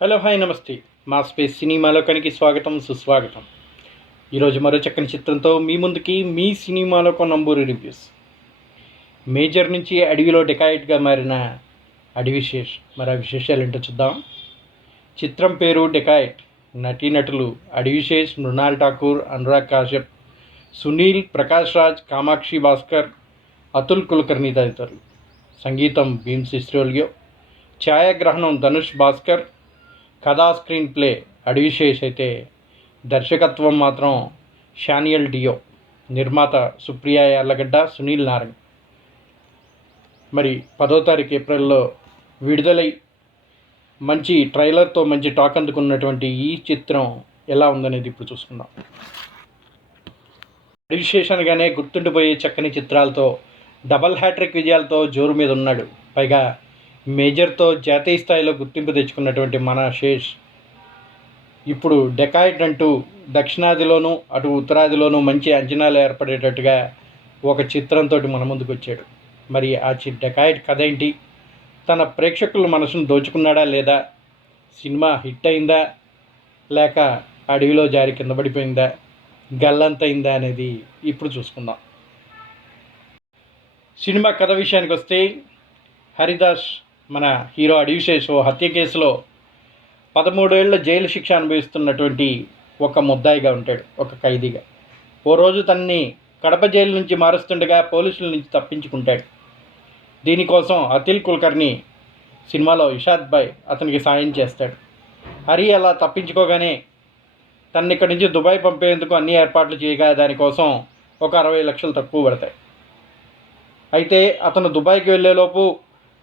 Hello hi నమస్తే. మా space సినిమాలోకానికి స్వాగతం సుస్వాగతం. ఈరోజు మరో చక్కని చిత్రంతో మీ ముందుకి మీ సినిమాలోకం నంబూరి రివ్యూస్. మేజర్ నుంచి అడవిలో డెకాయిట్గా మారిన అడవిశేష్. మరి ఆ విశేషాలు ఏంటో చూద్దాం. చిత్రం పేరు డెకాయిట్. నటీనటులు అడవిశేష్, మృణాల్ ఠాకూర్, అనురాగ్ కాశ్యప్, సునీల్, ప్రకాష్ రాజ్, కామాక్షి భాస్కర్, అతుల్ కులకర్ణి తదితరులు. సంగీతం భీమ్ సిస్రోలియో. ఛాయాగ్రహణం ధనుష్ భాస్కర్. కథా స్క్రీన్ ప్లే అడవిశేష్ అయితే దర్శకత్వం మాత్రం షానియల్ డియో. నిర్మాత సుప్రియా యార్లగడ్డ, సునీల్ నారాయణ్. మరి 10వ తారీఖు ఏప్రిల్లో విడుదలై మంచి ట్రైలర్తో మంచి టాక్ అందుకున్నటువంటి ఈ చిత్రం ఎలా ఉందనేది ఇప్పుడు చూసుకుందాం. అడవిశేష్ అనగానే గుర్తుండిపోయే చక్కని చిత్రాలతో డబల్ హ్యాట్రిక్ విజయాలతో జోరు మీద ఉన్నాడు. పైగా మేజర్తో జాతీయ స్థాయిలో గుర్తింపు తెచ్చుకున్నటువంటి మన శేష్ ఇప్పుడు డెకాయిట్ అంటూ దక్షిణాదిలోనూ అటు ఉత్తరాదిలోనూ మంచి అంచనాలు ఏర్పడేటట్టుగా ఒక చిత్రంతో మన ముందుకు వచ్చాడు. మరి ఆ డెకాయిట్ కథ ఏంటి? తన ప్రేక్షకుల మనసును దోచుకున్నాడా లేదా? సినిమా హిట్ అయిందా లేక అడవిలో జారి కింద పడిపోయిందా, గల్లంతైందా అనేది ఇప్పుడు చూసుకుందాం. సినిమా కథ విషయానికి వస్తే, హరిదాస్ మన హీరో అడవిశేష్ హత్య కేసులో 13 ఏళ్ల జైలు శిక్ష అనుభవిస్తున్నటువంటి ఒక ముద్దాయిగా ఉంటాడు, ఒక ఖైదీగా. ఓ రోజు తనని కడప జైలు నుంచి మారుస్తుండగా పోలీసుల నుంచి తప్పించుకుంటాడు. దీనికోసం అతుల్ కులకర్ణి సినిమాలో ఇషాద్ భాయ్ అతనికి సాయం చేస్తాడు. హరి అలా తప్పించుకోగానే తనని ఇక్కడి నుంచి దుబాయ్ పంపేందుకు అన్ని ఏర్పాట్లు చేయగా దానికోసం ఒక 60 లక్షలు తక్కువ పడతాయి. అయితే అతను దుబాయ్కి వెళ్ళేలోపు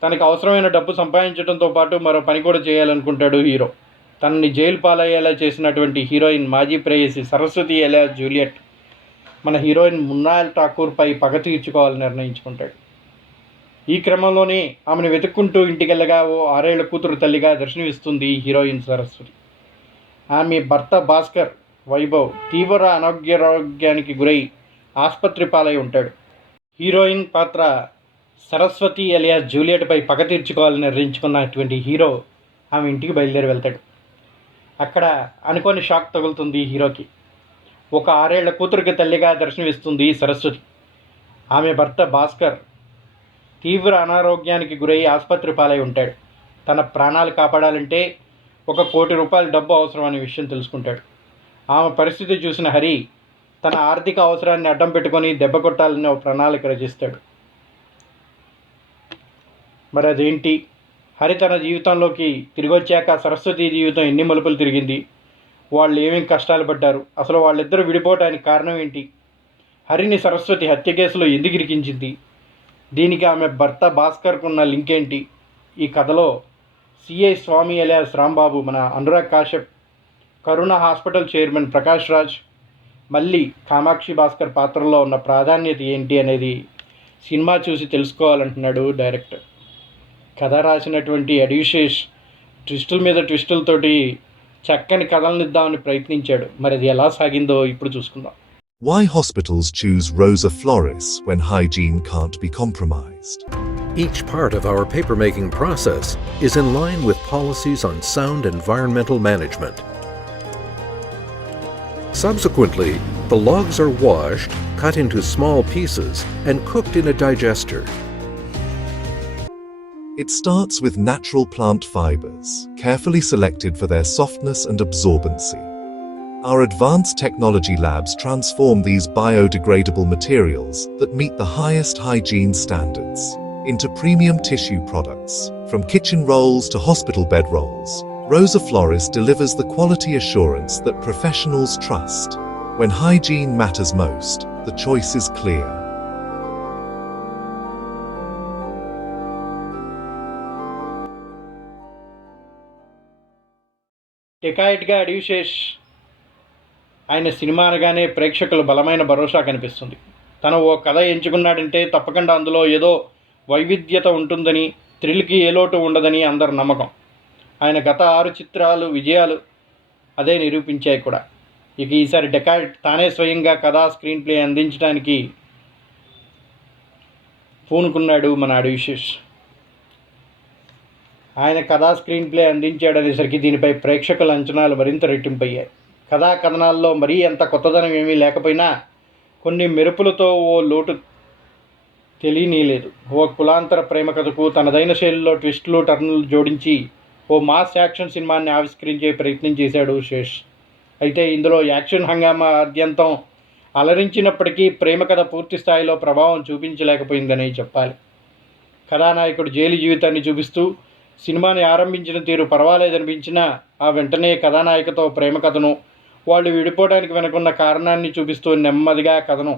తనకు అవసరమైన డబ్బు సంపాదించడంతో పాటు మరో పని కూడా చేయాలనుకుంటాడు హీరో. తనని జైలు పాలయ్యేలా చేసినటువంటి హీరోయిన్ మాజీ ప్రేయసి సరస్వతి ఎలియాస్ జూలియట్ మన హీరోయిన్ మృణాల్ ఠాకూర్పై పగ తీర్చుకోవాలని నిర్ణయించుకుంటాడు. ఈ క్రమంలోనే ఆమెను వెతుక్కుంటూ ఇంటికెళ్ళగా ఓ 6 ఏళ్ల కూతురు తల్లిగా దర్శనమిస్తుంది హీరోయిన్ సరస్వతి. ఆమె భర్త భాస్కర్ వైభవ్ తీవ్ర అనారోగ్యానికి గురై ఆసుపత్రి పాలై ఉంటాడు. హీరోయిన్ పాత్ర సరస్వతి ఎలియాస్ జూలియట్పై పగ తీర్చుకోవాలని నిర్ణయించుకున్నటువంటి హీరో ఆమె ఇంటికి బయలుదేరి వెళ్తాడు. అక్కడ అనుకోని షాక్ తగులుతుంది హీరోకి. ఒక 6 ఏళ్ల కూతురికి తల్లిగా దర్శనమిస్తుంది సరస్వతి. ఆమె భర్త భాస్కర్ తీవ్ర అనారోగ్యానికి గురై ఆసుపత్రి పాలై ఉంటాడు. తన ప్రాణాలు కాపాడాలంటే ₹1 కోటి డబ్బు అవసరం అనే విషయం తెలుసుకుంటాడు. ఆమె పరిస్థితి చూసిన హరి తన ఆర్థిక అవసరాన్ని అడ్డం పెట్టుకొని దెబ్బ కొట్టాలని ఒక ప్రణాళిక రచిస్తాడు. మరి అదేంటి? హరి తన జీవితంలోకి తిరిగి వచ్చాక సరస్వతి జీవితం ఎన్ని మలుపులు తిరిగింది? వాళ్ళు ఏమేమి కష్టాలు పడ్డారు? అసలు వాళ్ళిద్దరూ విడిపోవడానికి కారణం ఏంటి? హరిని సరస్వతి హత్య కేసులో ఎందుకు ఇరికించింది? దీనికి ఆమె భర్త భాస్కర్కు ఉన్న లింక్ ఏంటి? ఈ కథలో సిఐ స్వామి ఎలియాస్ రాంబాబు మన అనురాగ్ కాశ్యప్, కరుణ హాస్పిటల్ చైర్మన్ ప్రకాష్ రాజ్, మళ్ళీ కామాక్షి భాస్కర్ పాత్రలో ఉన్న ప్రాధాన్యత ఏంటి అనేది సినిమా చూసి తెలుసుకోవాలంటున్నాడు డైరెక్టర్. కథ రాసినటువంటి అడవిశేష్ ట్విస్టుల మీద ట్విస్టులతోటి చక్కని కథలను ఇద్దామని ప్రయత్నించాడు. మరి అది ఎలా సాగిందో ఇప్పుడు చూసుకుందాం. Why hospitals choose Rosa Flores when hygiene can't be compromised. Each part of our papermaking process is in line with policies on sound environmental management. Subsequently, the logs are washed, cut into small pieces, and cooked in a digester. It starts with natural plant fibers, carefully selected for their softness and absorbency. Our advanced technology labs transform these biodegradable materials that meet the highest hygiene standards into premium tissue products. From kitchen rolls to hospital bed rolls, Rosa Flores delivers the quality assurance that professionals trust. When hygiene matters most, the choice is clear. డెకాయిట్గా Adivi Sesh ఆయన cinema అనగానే ప్రేక్షకులు బలమైన భరోసా కనిపిస్తుంది. తను ఓ కథ ఎంచుకున్నాడంటే తప్పకుండా అందులో ఏదో వైవిధ్యత ఉంటుందని, థ్రిల్కి ఏ లోటు ఉండదని అందరి నమ్మకం. ఆయన గత 6 చిత్రాలు విజయాలు అదే నిరూపించాయి కూడా. ఇక ఈసారి డెకాయిట్ తానే స్వయంగా కథా స్క్రీన్ ప్లే అందించడానికి పూనుకున్నాడు మన అడవిశేష్. ఆయన కథా స్క్రీన్ ప్లే అందించాడనేసరికి దీనిపై ప్రేక్షకుల అంచనాలు మరింత రెట్టింపయ్యాయి. కథా కథనాల్లో మరీ అంత కొత్తదనం ఏమీ లేకపోయినా కొన్ని మెరుపులతో ఓ లోటు తెలియనీయలేదు. ఓ కులాంతర ప్రేమ కథకు తనదైన శైలిలో ట్విస్టులు టర్నులు జోడించి ఓ మాస్ యాక్షన్ సినిమాని ఆవిష్కరించే ప్రయత్నం చేశాడు శేష్. అయితే ఇందులో యాక్షన్ హంగామా ఆద్యంతం అలరించినప్పటికీ ప్రేమ కథ పూర్తి స్థాయిలో ప్రభావం చూపించలేకపోయిందనే చెప్పాలి. కథానాయకుడు జైలు జీవితాన్ని చూపిస్తూ సినిమాని ఆరంభించిన తీరు పర్వాలేదనిపించినా ఆ వెంటనే కథానాయకతో ప్రేమ కథను, వాళ్ళు విడిపోవడానికి వెనుకున్న కారణాన్ని చూపిస్తూ నెమ్మదిగా కథను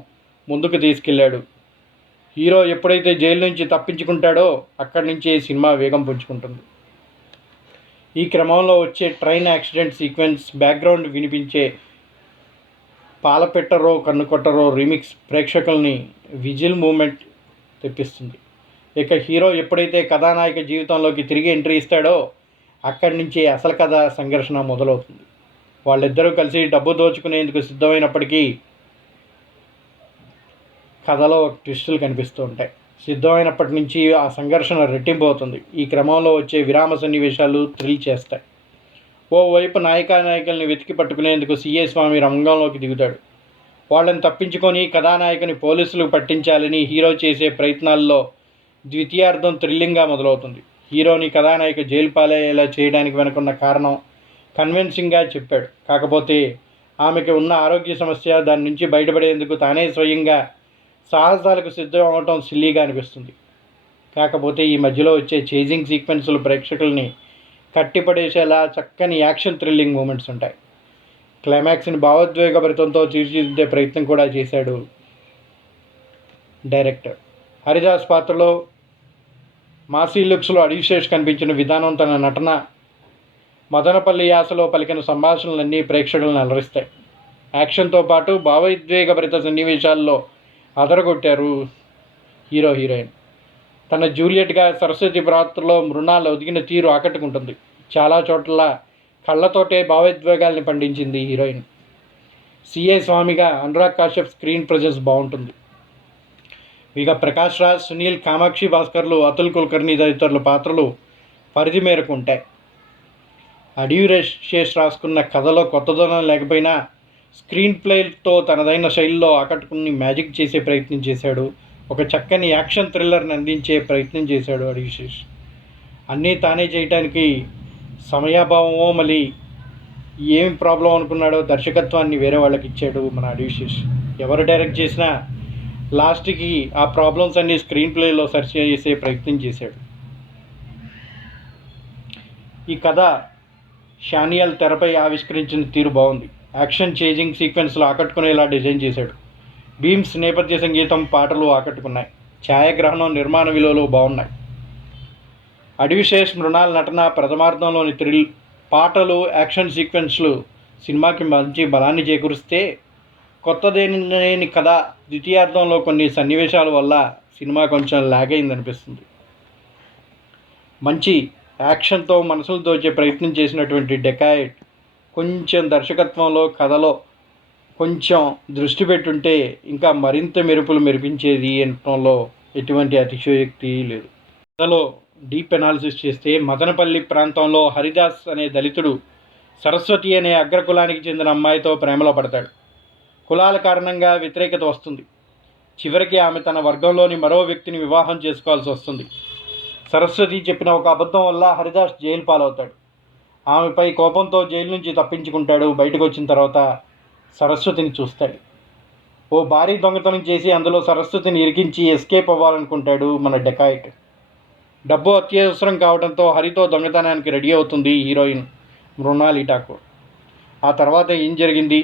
ముందుకు తీసుకెళ్లాడు. హీరో ఎప్పుడైతే జైలు నుంచి తప్పించుకుంటాడో అక్కడి నుంచి సినిమా వేగం పుంజుకుంటుంది. ఈ క్రమంలో వచ్చే ట్రైన్ యాక్సిడెంట్ సీక్వెన్స్, బ్యాక్గ్రౌండ్ వినిపించే పాలపెట్టరో కన్నుకొట్టరో రీమిక్స్ ప్రేక్షకుల్ని విజిల్ మూమెంట్ తెప్పిస్తుంది. ఇక హీరో ఎప్పుడైతే కథానాయక జీవితంలోకి తిరిగి ఎంట్రీ ఇస్తాడో అక్కడి నుంచి అసలు కథ సంఘర్షణ మొదలవుతుంది. వాళ్ళిద్దరూ కలిసి డబ్బు దోచుకునేందుకు సిద్ధమైనప్పటికీ కథలో ట్విస్టులు కనిపిస్తూ ఉంటాయి. సిద్ధమైనప్పటి నుంచి ఆ సంఘర్షణ రెట్టింపు అవుతుంది. ఈ క్రమంలో వచ్చే విరామ సన్నివేశాలు థ్రిల్ చేస్తాయి. ఓవైపు నాయకుల్ని వెతికి పట్టుకునేందుకు సిఏ స్వామి రంగంలోకి దిగుతాడు. వాళ్ళని తప్పించుకొని కథానాయకుని పోలీసులకు పట్టించాలని హీరో చేసే ప్రయత్నాల్లో ద్వితీయార్థం థ్రిల్లింగ్గా మొదలవుతుంది. హీరోని కథానాయక జైలు పాలయ్యేలా చేయడానికి వెనుకున్న కారణం కన్విన్సింగ్గా చెప్పాడు. కాకపోతే ఆమెకి ఉన్న ఆరోగ్య సమస్య, దాని నుంచి బయటపడేందుకు తానే స్వయంగా సాహసాలకు సిద్ధం అవటం సిల్లీగా అనిపిస్తుంది. కాకపోతే ఈ మధ్యలో వచ్చే చేజింగ్ సీక్వెన్సులు ప్రేక్షకుల్ని కట్టిపడేసేలా చక్కని యాక్షన్ థ్రిల్లింగ్ మూమెంట్స్ ఉంటాయి. క్లైమాక్స్ని భావోద్వేగభరితంతో తీర్చిదిద్దే ప్రయత్నం కూడా చేశాడు డైరెక్టర్. హరిదాస్ పాత్రలో మాసీ లుక్స్లో అడివిశేష్ కనిపించిన విధానం, తన నటన, మదనపల్లి యాసలో పలికిన సంభాషణలన్నీ ప్రేక్షకులను అలరిస్తాయి. యాక్షన్తో పాటు భావోద్వేగభరిత సన్నివేశాల్లో అదరగొట్టారు హీరో హీరోయిన్. తన జూలియట్గా సరస్వతి పాత్రలో మృణాల్ ఒదిగిన తీరు ఆకట్టుకుంటుంది. చాలా చోట్ల కళ్ళతోటే భావోద్వేగాల్ని పండించింది హీరోయిన్. సిఏ స్వామిగా అనురాగ్ కాశ్యప్ స్క్రీన్ ప్రెజెన్స్ బాగుంటుంది. ఇక ప్రకాష్ రాజ్, సునీల్, కామాక్షి భాస్కర్లు, అతుల్ కుల్కర్ణి తదితరుల పాత్రలు పరిధి మేరకు ఉంటాయి. అడివిశేష్ రాసుకున్న కథలో కొత్తదనం లేకపోయినా స్క్రీన్ ప్లేతో తనదైన శైలిలో ఆకట్టుకుని మ్యాజిక్ చేసే ప్రయత్నం చేశాడు. ఒక చక్కని యాక్షన్ థ్రిల్లర్ని అందించే ప్రయత్నం చేశాడు అడివిశేష్. అన్నీ తానే చేయటానికి సమయాభావమో మళ్ళీ ఏమి ప్రాబ్లం అనుకున్నాడో దర్శకత్వాన్ని వేరే వాళ్ళకి ఇచ్చాడు మన అడివిశేష్. ఎవరు డైరెక్ట్ చేసినా లాస్ట్కి ఆ ప్రాబ్లమ్స్ అన్నీ స్క్రీన్ ప్లేలో సెర్చ్ చేసే ప్రయత్నం చేశాడు. ఈ కథ షానియల్ తెరపై ఆవిష్కరించిన తీరు బాగుంది. యాక్షన్ చేజింగ్ సీక్వెన్స్లు ఆకట్టుకునేలా డిజైన్ చేశాడు. బీమ్స్ నేపథ్య సంగీతం, పాటలు ఆకట్టుకున్నాయి. ఛాయాగ్రహణం, నిర్మాణ విలువలు బాగున్నాయి. అడివిశేష్ మృణాల్ నటన, ప్రథమార్థంలోని థ్రిల్, పాటలు, యాక్షన్ సీక్వెన్స్లు సినిమాకి మంచి బలాన్ని చేకూరిస్తే, కొత్తదేని కథ ద్వితీయార్థంలో కొన్ని సన్నివేశాల వల్ల సినిమా కొంచెం లాగ్ అయిందనిపిస్తుంది. మంచి యాక్షన్తో మనసులు దోచే ప్రయత్నం చేసినటువంటి డెకాయిట్ కొంచెం దర్శకత్వంలో, కథలో కొంచెం దృష్టి పెట్టుంటే ఇంకా మరింత మెరుపులు మెరిపించేది అనటంలో ఎటువంటి అతిశయోక్తి లేదు. కథలో డీప్ అనాలిసిస్ చేస్తే మదనపల్లి ప్రాంతంలో హరిదాస్ అనే దళితుడు సరస్వతి అనే అగ్రకులానికి చెందిన అమ్మాయితో ప్రేమలో పడతాడు. కులాల కారణంగా వ్యతిరేకత వస్తుంది. చివరికి ఆమె తన వర్గంలోని మరో వ్యక్తిని వివాహం చేసుకోవాల్సి వస్తుంది. సరస్వతి చెప్పిన ఒక అబద్ధం వల్ల హరిదాస్ జైలు పాలవుతాడు. ఆమెపై కోపంతో జైలు నుంచి తప్పించుకుంటాడు. బయటకు వచ్చిన తర్వాత సరస్వతిని చూస్తాడు. ఓ భారీ దొంగతనం చేసి అందులో సరస్వతిని ఇరికించి ఎస్కేప్ అవ్వాలనుకుంటాడు మన డెకాయిట్. డబ్బు అత్యవసరం కావడంతో హరితో దొంగతనానికి రెడీ అవుతుంది హీరోయిన్ మృణాలి ఠాకూర్. ఆ తర్వాత ఏం జరిగింది?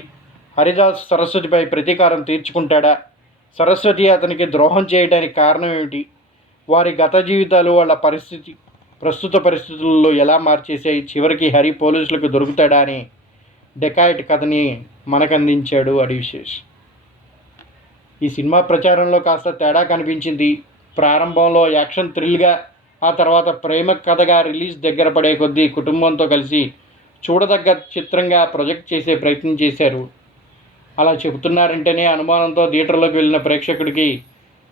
హరిదాస్ సరస్వతిపై ప్రతీకారం తీర్చుకుంటాడా? సరస్వతి అతనికి ద్రోహం చేయడానికి కారణం ఏమిటి? వారి గత జీవితాలు వాళ్ళ ప్రస్తుత పరిస్థితుల్లో ఎలా మార్చేసాయి? చివరికి హరి పోలీసులకు దొరుకుతాడా అని డెకాయిట్ కథని మనకు అందించాడు అడివిశేష్. ఈ సినిమా ప్రచారంలో కాస్త తేడా కనిపించింది. ప్రారంభంలో యాక్షన్ థ్రిల్గా, ఆ తర్వాత ప్రేమ కథగా రిలీజ్ దగ్గర పడే కొద్దీ కుటుంబంతో కలిసి చూడదగ్గ చిత్రంగా ప్రొజెక్ట్ చేసే ప్రయత్నం చేశారు. అలా చెబుతున్నారంటేనే అనుమానంతో థియేటర్లోకి వెళ్ళిన ప్రేక్షకుడికి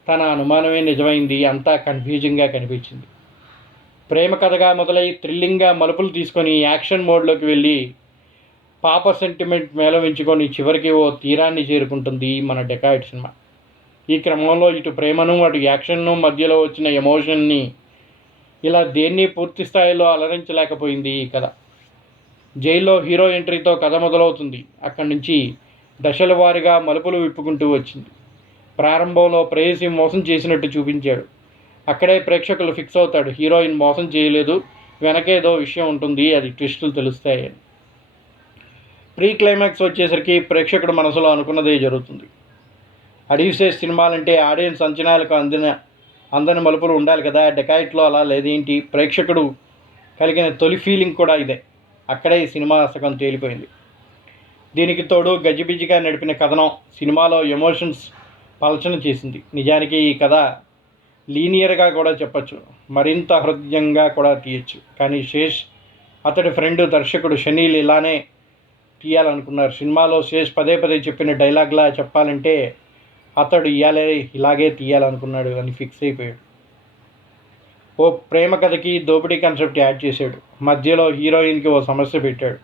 తన అనుమానమే నిజమైంది. అంతా కన్ఫ్యూజింగ్గా కనిపించింది. ప్రేమ కథగా మొదలై థ్రిల్లింగ్గా మలుపులు తీసుకొని యాక్షన్ మోడ్లోకి వెళ్ళి పాప సెంటిమెంట్ మేళవించుకొని చివరికి ఓ తీరాన్ని చేరుకుంటుంది మన డెకాయిడ్ సినిమా. ఈ క్రమంలో ఇటు ప్రేమను అటు యాక్షన్ను మధ్యలో వచ్చిన ఎమోషన్ని ఇలా దేన్ని పూర్తి స్థాయిలో అలరించలేకపోయింది ఈ కథ. జైల్లో హీరో ఎంట్రీతో కథ మొదలవుతుంది. అక్కడి నుంచి దశల వారీగా మలుపులు విప్పుకుంటూ వచ్చింది. ప్రారంభంలో ప్రేయసి మోసం చేసినట్టు చూపించాడు. అక్కడే ప్రేక్షకులు ఫిక్స్ అవుతాడు, హీరోయిన్ మోసం చేయలేదు, వెనకేదో విషయం ఉంటుంది, అది ట్విస్టులు తెలుస్తాయి అని. ప్రీ క్లైమాక్స్ వచ్చేసరికి ప్రేక్షకుడు మనసులో అనుకున్నదే జరుగుతుంది. అడివిసేస్ సినిమాలంటే ఆడియన్స్ అంచనాలకు అందని మలుపులు ఉండాలి కదా, డెకాయిట్లో అలా లేదేంటి? ప్రేక్షకుడు కలిగిన తొలి ఫీలింగ్ కూడా ఇదే. అక్కడే ఈ సినిమా సగం తేలిపోయింది. దీనికి తోడు గజిబిజిగా నడిపిన కథనం సినిమాలో ఎమోషన్స్ పలచన చేసింది. నిజానికి ఈ కథ లీనియర్గా కూడా చెప్పచ్చు, మరింత హృదయంగా కూడా తీయచ్చు. కానీ శేష్ అతడి ఫ్రెండ్ దర్శకుడు షనీల్ ఇలానే తీయాలనుకున్నారు. సినిమాలో శేష్ పదే పదే చెప్పిన డైలాగ్లా చెప్పాలంటే అతడు ఇలాగే తీయాలనుకున్నాడు అని ఫిక్స్ అయిపోయాడు. ఓ ప్రేమ కథకి దోపిడీ కాన్సెప్ట్ యాడ్ చేశాడు. మధ్యలో హీరోయిన్కి ఓ సమస్య పెట్టాడు.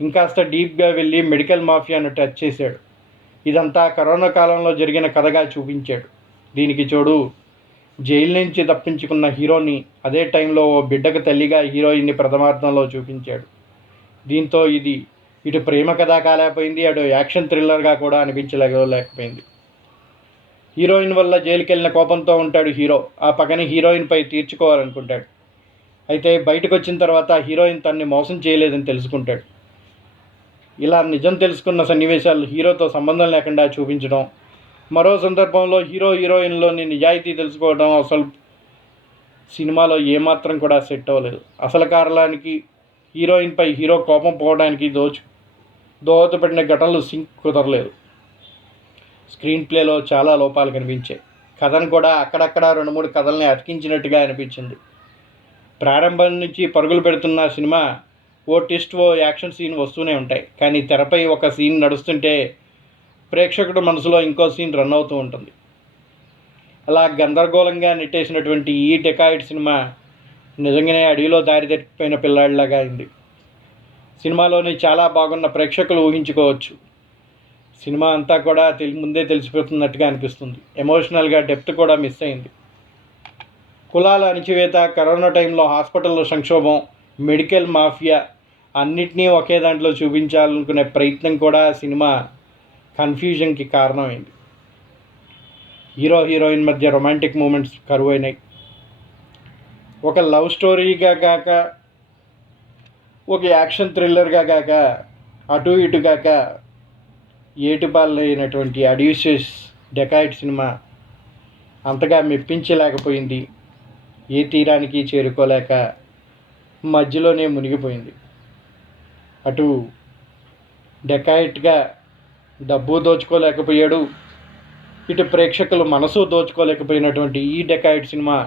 ఇంకాస్త డీప్గా వెళ్ళి మెడికల్ మాఫియాను టచ్ చేశాడు. ఇదంతా కరోనా కాలంలో జరిగిన కథగా చూపించాడు. దీనికి తోడు జైలు నుంచి తప్పించుకున్న హీరోని అదే టైంలో ఓ బిడ్డకు తల్లిగా హీరోయిన్ని ప్రథమార్థంలో చూపించాడు. దీంతో ఇది ఇటు ప్రేమ కథ కాలేకపోయింది, అటు యాక్షన్ థ్రిల్లర్గా కూడా అనిపించలేకపోయింది. హీరోయిన్ వల్ల జైలుకి వెళ్ళిన కోపంతో ఉంటాడు హీరో. ఆ పగని హీరోయిన్పై తీర్చుకోవాలనుకుంటాడు. అయితే బయటకు వచ్చిన తర్వాత హీరోయిన్ తనని మోసం చేయలేదని తెలుసుకుంటాడు. ఇలా నిజం తెలుసుకున్న సన్నివేశాలు హీరోతో సంబంధం లేకుండా చూపించడం, మరో సందర్భంలో హీరోయిన్లోని నిజాయితీ తెలుసుకోవడం అసలు సినిమాలో ఏమాత్రం కూడా సెట్ అవ్వలేదు. అసలు కారణానికి హీరోయిన్పై హీరో కోపం పోవడానికి దోహదపడిన ఘటనలు సింక్ కుదరలేదు. స్క్రీన్ ప్లేలో చాలా లోపాలు కనిపించాయి. కథను కూడా అక్కడక్కడ 2-3 కథల్ని అతికించినట్టుగా అనిపించింది. ప్రారంభం నుంచి పరుగులు పెడుతున్న సినిమా ఓ ట్విస్ట్, ఓ యాక్షన్ సీన్ వస్తూనే ఉంటాయి. కానీ తెరపై ఒక సీన్ నడుస్తుంటే ప్రేక్షకుడు మనసులో ఇంకో సీన్ రన్ అవుతూ ఉంటుంది. అలా గందరగోళంగా నెట్టేసినటువంటి ఈ డెకాయిడ్ సినిమా నిజంగానే అడవిలో దారి తప్పిపోయిన పిల్లాడిలాగా అయింది. సినిమాలోని చాలా బాగున్న ప్రేక్షకులు ఊహించుకోవచ్చు. సినిమా అంతా కూడా ముందే తెలిసిపోతున్నట్టుగా అనిపిస్తుంది. ఎమోషనల్గా డెప్త్ కూడా మిస్ అయింది. కులాల అణిచివేత, కరోనా టైంలో హాస్పిటల్లో సంక్షోభం, మెడికల్ మాఫియా అన్నిటినీ ఒకే దాంట్లో చూపించాలనుకునే ప్రయత్నం కూడా సినిమా కన్ఫ్యూజన్కి కారణమైంది. హీరోయిన్ మధ్య రొమాంటిక్ మూమెంట్స్ కరువైనాయి. ఒక లవ్ స్టోరీగా కాక, ఒక యాక్షన్ థ్రిల్లర్గా కాక, అటు ఇటు కాక ఏటిపాలైనటువంటి అడివిసేస్ డెకాయిడ్ సినిమా అంతగా మెప్పించలేకపోయింది. ఏ తీరానికి చేరుకోలేక మధ్యలోనే మునిగిపోయింది. అటు డెకాయిడ్గా డబ్బు దోచుకోలేకపోయాడు, ఇటు ప్రేక్షకులు మనసు దోచుకోలేకపోయినటువంటి ఈ డెకాయిడ్ సినిమా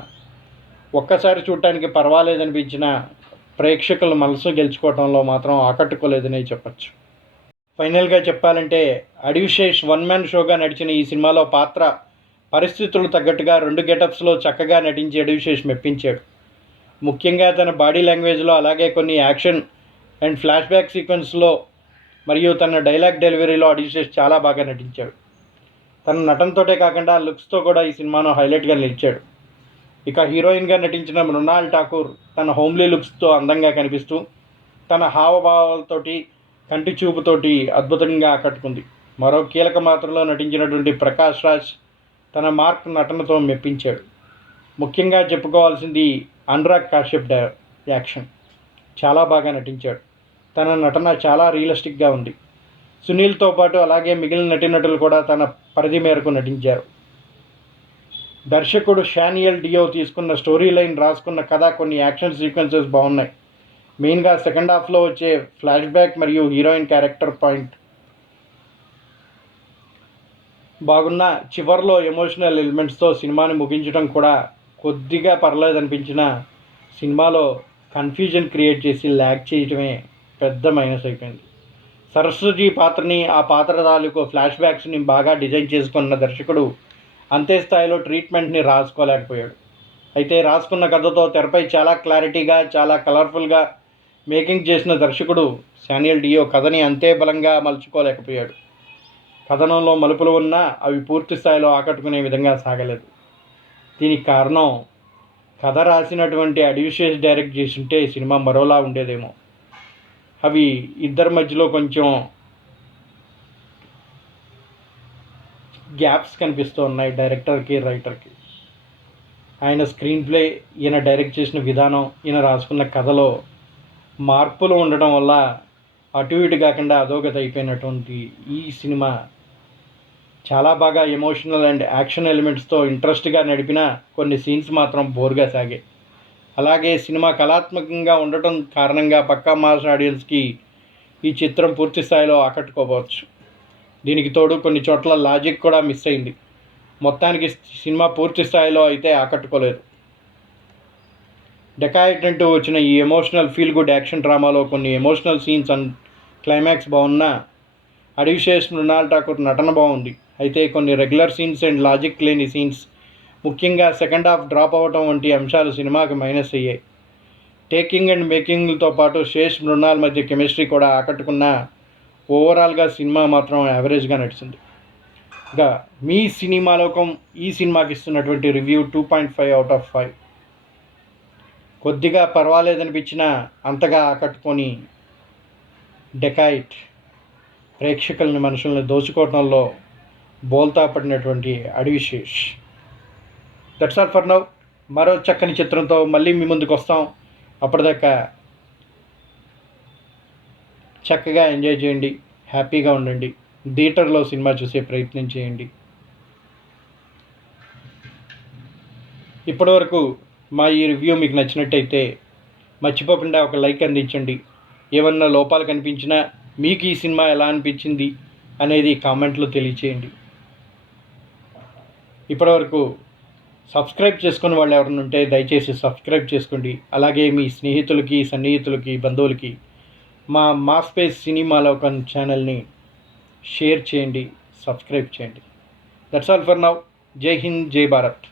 ఒక్కసారి చూడటానికి పర్వాలేదనిపించిన ప్రేక్షకుల మనసు గెలుచుకోవడంలో మాత్రం ఆకట్టుకోలేదనే చెప్పచ్చు. ఫైనల్గా చెప్పాలంటే అడివిశేష్ 1 మ్యాన్ షోగా నడిచిన ఈ సినిమాలో పాత్ర పరిస్థితులు తగ్గట్టుగా 2 గెటప్స్లో చక్కగా నటించి అడివిశేష్ మెప్పించాడు. ముఖ్యంగా తన బాడీ లాంగ్వేజ్లో, అలాగే కొన్ని యాక్షన్ అండ్ ఫ్లాష్ బ్యాక్ సీక్వెన్స్లో మరియు తన డైలాగ్ డెలివరీలో అడివిశేష్ చాలా బాగా నటించాడు. తన నటనతోటే కాకుండా లుక్స్తో కూడా ఈ సినిమాను హైలైట్గా నిలిచాడు. ఇక హీరోయిన్గా నటించిన మృణాల్ ఠాకూర్ తన హోమ్లీ లుక్స్తో అందంగా కనిపిస్తూ తన హావభావాలతోటి, కంటి చూపుతోటి అద్భుతంగా ఆకట్టుకుంది. మరో కీలక పాత్రలో నటించినటువంటి ప్రకాష్ రాజ్ తన మార్క్ నటనతో మెప్పించాడు. ముఖ్యంగా చెప్పుకోవాల్సింది అనురాగ్ కాశ్యప్ యాక్షన్ చాలా బాగా నటించాడు. తన నటన చాలా రియలిస్టిక్గా ఉంది. సునీల్తో పాటు అలాగే మిగిలిన నటీనటులు కూడా తన పరిధి మేరకు నటించారు. దర్శకుడు షానియల్ డియో తీసుకున్న స్టోరీ లైన్, రాసుకున్న కథ, కొన్ని యాక్షన్ సీక్వెన్సెస్ బాగున్నాయి. మెయిన్గా సెకండ్ హాఫ్లో వచ్చే ఫ్లాష్ బ్యాక్ మరియు హీరోయిన్ క్యారెక్టర్ పాయింట్ బాగున్న, చివర్లో ఎమోషనల్ ఎలిమెంట్స్తో సినిమాని ముగించడం కూడా కొద్దిగా పర్లేదనిపించిన సినిమాలో కన్ఫ్యూజన్ క్రియేట్ చేసి ల్యాగ్ చేయటమే పెద్ద మైనస్ అయిపోయింది. సరస్వతి పాత్రని, ఆ పాత్ర తాలూకు ఫ్లాష్ బ్యాక్స్ని బాగా డిజైన్ చేసుకున్న దర్శకుడు అంతే స్థాయిలో ట్రీట్మెంట్ని రాసుకోలేకపోయాడు. అయితే రాసుకున్న కథతో తెరపై చాలా క్లారిటీగా, చాలా కలర్ఫుల్గా మేకింగ్ చేసిన దర్శకుడు శామ్యూయల్ డియో కథని అంతే బలంగా మలుచుకోలేకపోయాడు. కథనంలో మలుపులు ఉన్నా అవి పూర్తి స్థాయిలో ఆకట్టుకునే విధంగా సాగలేదు. దీనికి కారణం కథ రాసినటువంటి అడ్యూషియస్ డైరెక్ట్ చేస్తుంటే సినిమా మరోలా ఉండేదేమో. అవి ఇద్దరి మధ్యలో కొంచెం గ్యాప్స్ కనిపిస్తూ ఉన్నాయి డైరెక్టర్కి, రైటర్కి. ఆయన స్క్రీన్ ప్లే, ఈయన డైరెక్ట్ చేసిన విధానం, ఈయన రాసుకున్న కథలో మార్పులు ఉండడం వల్ల అటు ఇటు కాకుండా అధోగతి అయిపోయినటువంటి ఈ సినిమా చాలా బాగా ఎమోషనల్ అండ్ యాక్షన్ ఎలిమెంట్స్తో ఇంట్రెస్ట్గా నడిపిన కొన్ని సీన్స్ మాత్రం బోర్గా సాగాయి. అలాగే సినిమా కళాత్మకంగా ఉండటం కారణంగా పక్కా మాస్ ఆడియన్స్కి ఈ చిత్రం పూర్తి స్థాయిలో ఆకట్టుకోవచ్చు. దీనికి తోడు కొన్ని చోట్ల లాజిక్ కూడా మిస్ అయింది. మొత్తానికి సినిమా పూర్తి స్థాయిలో అయితే ఆకట్టుకోలేదు. డెకాయిట్ అంటూ వచ్చిన ఈ ఎమోషనల్ ఫీల్ గుడ్ యాక్షన్ డ్రామాలో కొన్ని ఎమోషనల్ సీన్స్ అండ్ క్లైమాక్స్ బాగున్నా అడివిషేస్ మృణాల్ ఠాకూర్ నటన బాగుంది. అయితే కొన్ని రెగ్యులర్ సీన్స్ అండ్ లాజిక్ లేని సీన్స్, ముఖ్యంగా సెకండ్ హాఫ్ డ్రాప్ అవ్వటం వంటి అంశాలు సినిమాకి మైనస్ అయ్యాయి. టేకింగ్ అండ్ మేకింగ్తో పాటు శేష్ మృణాల్ మధ్య కెమిస్ట్రీ కూడా ఆకట్టుకున్న ఓవరాల్గా సినిమా మాత్రం యావరేజ్గా నడిచింది. ఇంకా మీ సినిమా లోకం ఈ సినిమాకి ఇస్తున్నటువంటి రివ్యూ 2.5/5. కొద్దిగా పర్వాలేదనిపించినా అంతగా ఆకట్టుకొని డెకాయిట్ ప్రేక్షకులని, మనుషుల్ని దోచుకోవడంలో బోల్తా పడినటువంటి Adivi Sesh. That's all for now. మరో చక్కని చిత్రంతో మళ్ళీ మీ ముందుకు వస్తాం. అప్పటిదాకా చక్కగా ఎంజాయ్ చేయండి, హ్యాపీగా ఉండండి, థియేటర్లో సినిమా చూసే ప్రయత్నం చేయండి. ఇప్పటివరకు మా ఈ రివ్యూ మీకు నచ్చినట్టయితే మర్చిపోకుండా ఒక లైక్ అందించండి. ఏమన్నా లోపాలు కనిపించినా, మీకు ఈ సినిమా ఎలా అనిపించింది అనేది కామెంట్లో తెలియచేయండి. ఇప్పటివరకు సబ్స్క్రైబ్ చేసుకుని వాళ్ళు ఎవరైనా ఉంటే దయచేసి సబ్స్క్రైబ్ చేసుకోండి. అలాగే మీ స్నేహితులకి, సన్నిహితులకి, బంధువులకి మా స్పేస్ సినిమా లోకం ఛానల్ని షేర్ చేయండి, సబ్స్క్రైబ్ చేయండి. That's all for now. జై హింద్, జై భారత్.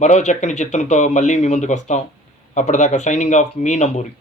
మరో చక్కని చిత్రంతో మళ్ళీ మీ ముందుకు వస్తాం. అప్పటిదాకా సైనింగ్ ఆఫ్ మీ నంబూరి.